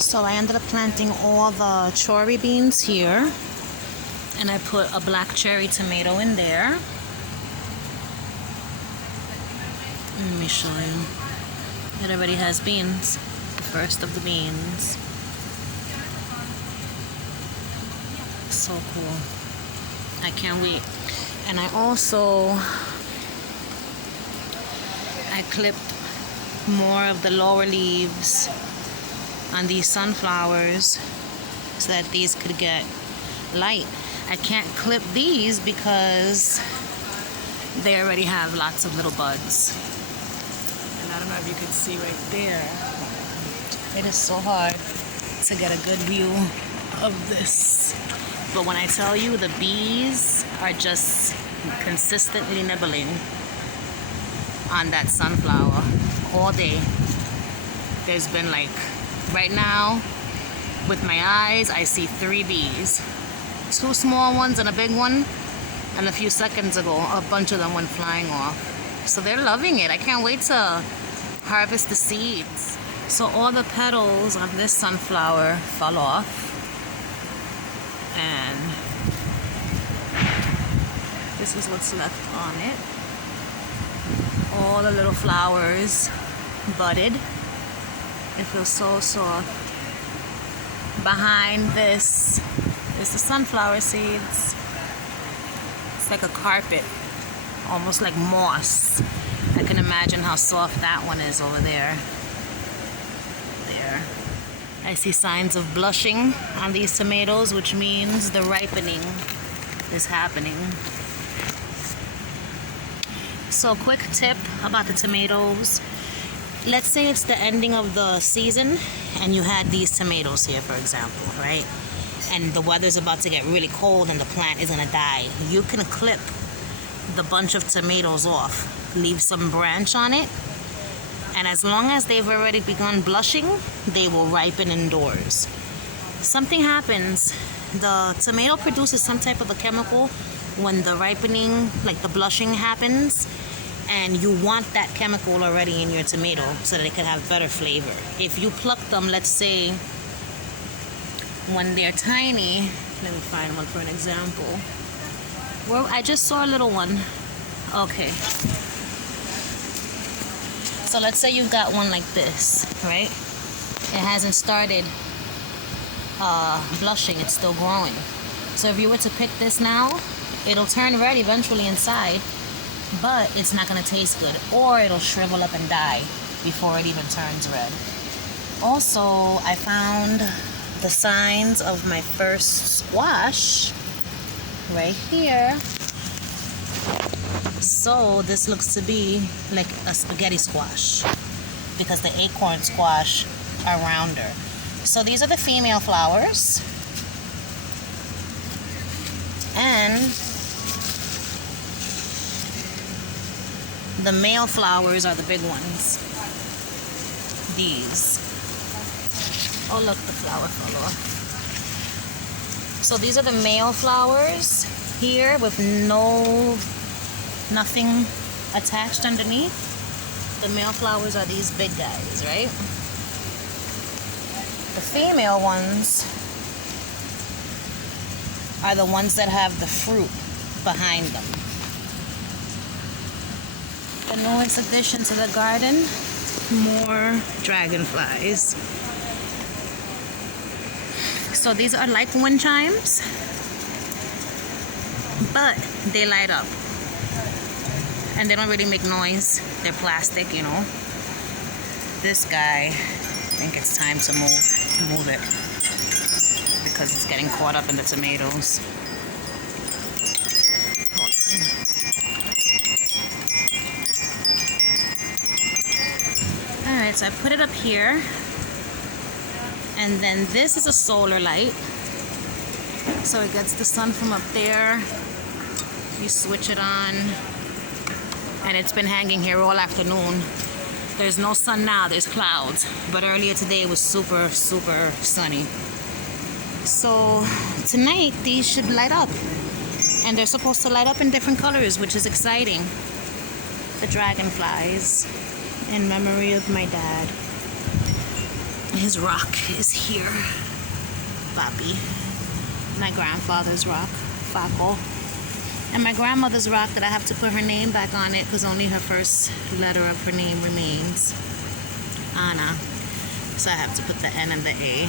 So I ended up planting all the cherry beans here, and I put a black cherry tomato in there. Let me show you. It already has beans, the first of the beans. So cool. I can't wait. And I clipped more of the lower leaves on these sunflowers so that these could get light. I can't clip these because they already have lots of little buds. And I don't know if you can see right there. It is so hard to get a good view of this. But when I tell you, the bees are just consistently nibbling on that sunflower all day. There's been like, right now, with my eyes, I see 3 bees. 2 small ones and a big one. And a few seconds ago, a bunch of them went flying off. So they're loving it. I can't wait to harvest the seeds. So all the petals of this sunflower fell off. And this is what's left on it. All the little flowers budded. It feels so soft. Behind this is the sunflower seeds. It's like a carpet, almost like moss. I can imagine how soft that one is over there. There. I see signs of blushing on these tomatoes, which means the ripening is happening. So quick tip about the tomatoes. Let's say it's the ending of the season and you had these tomatoes here, for example, right? And the weather's about to get really cold and the plant is gonna die. You can clip the bunch of tomatoes off, leave some branch on it, and as long as they've already begun blushing, they will ripen indoors. Something happens. The tomato produces some type of a chemical when the ripening, like the blushing happens, and you want that chemical already in your tomato so that it can have better flavor. If you pluck them, let's say, when they're tiny, let me find one for an example. Well, I just saw a little one. Okay. So let's say you've got one like this, right? It hasn't started blushing, it's still growing. So if you were to pick this now, it'll turn red eventually inside, but it's not gonna taste good, or it'll shrivel up and die before it even turns red. Also, I found the signs of my first squash right here. So this looks to be like a spaghetti squash because the acorn squash are rounder. So these are the female flowers, and the male flowers are the big ones. These. Oh look, the flower fell off. So these are the male flowers here with nothing attached underneath. The male flowers are these big guys, right? The female ones are the ones that have the fruit behind them. The newest addition to the garden, more dragonflies. So these are like wind chimes, but they light up. And they don't really make noise. They're plastic, you know. This guy, I think it's time to move it because it's getting caught up in the tomatoes. Alright, so I put it up here. And then this is a solar light. So it gets the sun from up there. You switch it on. And it's been hanging here all afternoon. There's no sun now, there's clouds. But earlier today it was super, super sunny. So tonight these should light up. And they're supposed to light up in different colors, which is exciting. The dragonflies, in memory of my dad. His rock is here. Papi. My grandfather's rock. Faco. And my grandmother's rock that I have to put her name back on it because only her first letter of her name remains. Anna. So I have to put the N and the A.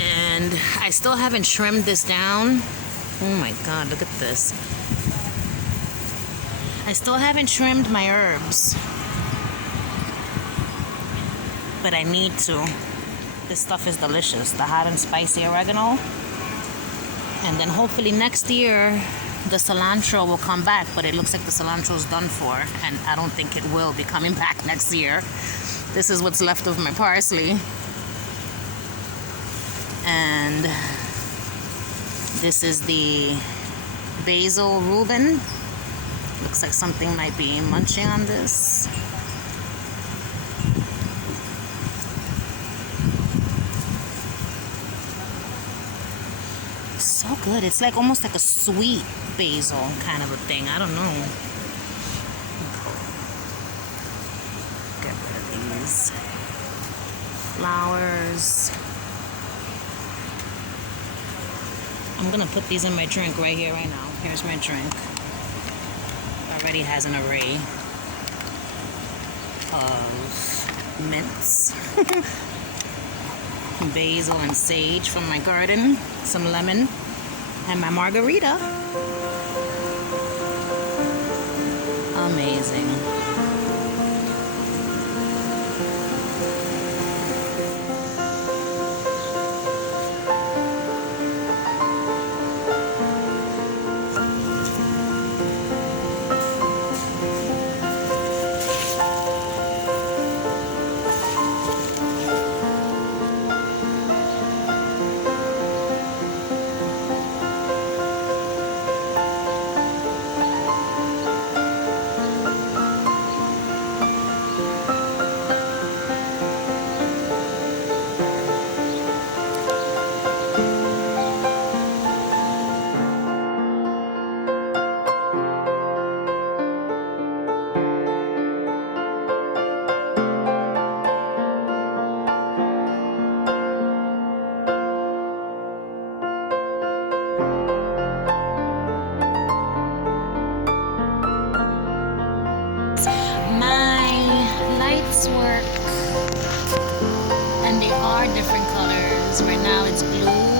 And I still haven't trimmed this down. Oh my god, look at this. I still haven't trimmed my herbs. But I need to. This stuff is delicious. The hot and spicy oregano. And then hopefully next year the cilantro will come back, but it looks like the cilantro is done for, and I don't think it will be coming back next year. This is what's left of my parsley. And this is the basil Reuben. Looks like something might be munching on this. So good. It's like almost like a sweet basil kind of a thing. I don't know. Get rid of these flowers. I'm gonna put these in my drink right here, right now. Here's my drink. Already has an array of mints. Basil and sage from my garden, some lemon, and my margarita. Amazing. Work, and they are different colors. Right now it's blue